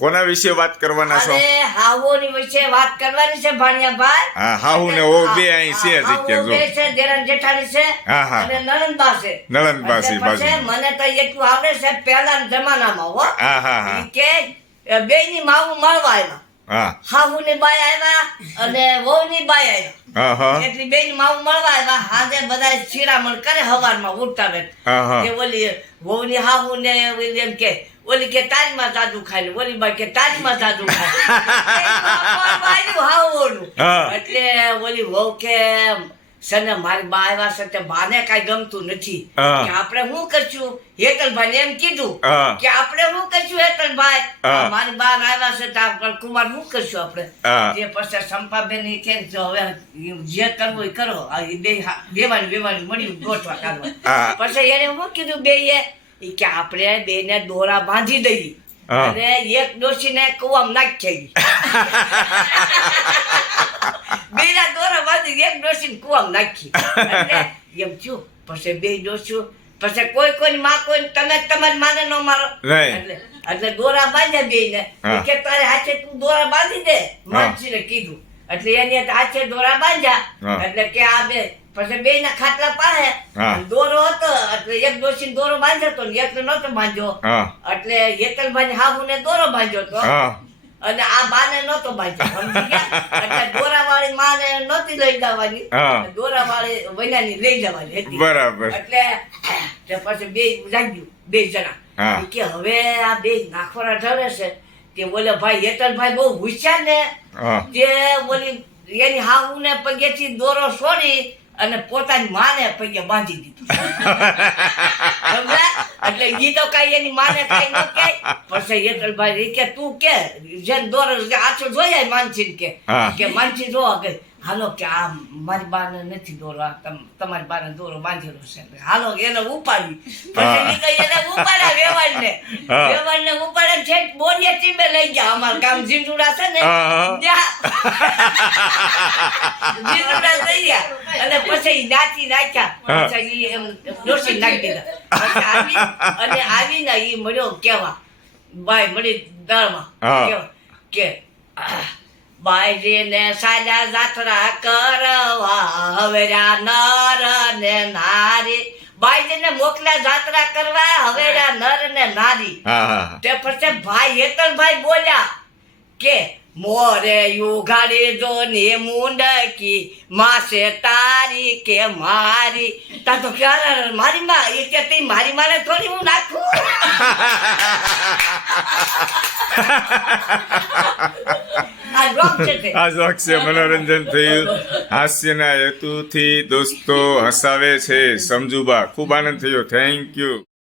કોના વિશે વાત કરવાના છો? અરે હાવોની વિશે વાત કરવાની છે ભાણિયાભાઈ. હા, હાહુ ને વહુ બે અહીં છે જ કે હાહુ જો. બે છે, દેરાણી જેઠાણી છે હા, હા. અને નણંદબા છે. નણંદબા છે એટલે બાજુ. પછી મને તો એટલું આવડે છે પહેલાના જમાનામાં હો. હા, હા, હા. ઈ કે બેયની માવું મળવા આવ્યા. હા, હાહુની બાઈ આવ્યા અને વહુની બાઈ આવ્યા. હા, હા. એટલી બેન માવું મળવા આવ્યા. હાજે બધા શિરામણ કરે હવારમાં ઉઠતા વેત. હા, હા. કે ઓલી વહુની હાહુ ને એમ કે ઓલી કે તારીમાં જાદુ ખાય ને ઓલી બાઈ કે તારીમાં જાદુ ખાય. હા. એટલે ઓલી વહુ કે સને મારી બા આવ્યા છે તે બાને કાંઈ ગમતું નથી હા. કે આપણે શું કરશું. હેતલભાઈ એમ કીધું હા. કે આપણે શું કરશું હેતલભાઈ, હા. મારી બા આવ્યા છે તો આપણે કુમાર શું કરશું આપણે. હા. તે પછી સંપાબેન ઈ કે જો હવે જે કરવું એ કરો. આ ઈ બે વેવાની મળ્યું ગોઠવા કાઢવા. હા. પછી એને શું કીધું બેયે ઈ કે આપણે બેને દોરા બાંધી દઈએ હા. અને એક ડોશીને કુવામાં નાખી બેના દોરા બાંધી એક ડોશીને કુવામાં નાખી. એટલે એમ થયું. પછી બે ડોસ્યું પછી કોઈની માં કોઈ તમે તમારી માને ન મારો. નહીં. એટલે દોરા બાંધ્યા બેયને. હા. કે તારે હાથે તું દોરા બાંધી દે. માનસીને કીધું. એટલે એની હાથે દોરા બાંધ્યા. હા. એટલે કે આ બે પછી બેયના ખાટલા પાસે હા. દોરો હતો. એટલે એક ડોશીને દોરો બાંધ્યો હતો ને એક નહોતો બાંધ્યો. હા. એટલે હેતલભાઈ હાહુને દોરો બાંધ્યો હતો હા. અને આ બાને નહોતો બાંધ્યો. સમજી ગયા? એટલે દોરાવાળી માને નહોતી લઈ જવાની. હા. દોરાવાળી વૈનાની લઈ જવાની હતી. બરાબર. એટલે તે પછી બે જાગ્યું બે જણા. હા. ઈ કે હવે આ બે નાખવાના ઠરે છે કે ઓલે ભાઈ હેતલભાઈ બહુ હોશિયાર ને હા. તે ઓલી એની હાહુને પગેથી દોરો છોડી અને પોતાની માને પગે બાંધી દીધું. સમજ્યા? એટલે ઈ તો કઈ એની માને કઈ ન કે. પછી હેતલભાઈ ઈ કે તું કે જેન દોરો આછો જોયા માનસી કે હા. કે માનસી જોવા ગઈ. હાલો કે આ મારી બાને નથી દોરો તમારી બાને દોરો બાંધેલો છે. હાલો એને ઉપાડી. પછી ઈ કઈ એને ઉપાડ્યા વેવાણને. હા. વેવાણને ઉપાડે છે બોરિયા ટીમે લઈ ગયા. અમાર ગામ જીંડુડા છે ને હા. ત્યાં જીંડુડા થઈ ગયા. અને પછી ઈ નાચી નાખ્યા. હા. પછી ઈ એમ ડોસી નાખી દીધા. પછી આવી અને આવીને ઈ મળ્યો કેવા બાઈ મળી દળમાં. હા. કેવા કે બાયરીને સાજા જાત્રા કરવા હવેરા નર ને નારી. બાયરીને મોકલ્યા જાત્રા કરવા હવેરા નર ને નારી. હા, હા. તે પછી ભાઈ હેતલભાઈ બોલ્યા કે મોરે યુગાડી જો ને મુંડકી માસે તારી કે મારી. તા તો ક્યારે મારી માં એ કે તી મારી માને થોડી હું નાખું. આ રોક છે તે. આ જોક છે, મનોરંજન થયું. હાસ્યના હેતુથી દોસ્તો હસાવે છે સમજુબા. ખૂબ આનંદ થયો. Thank you.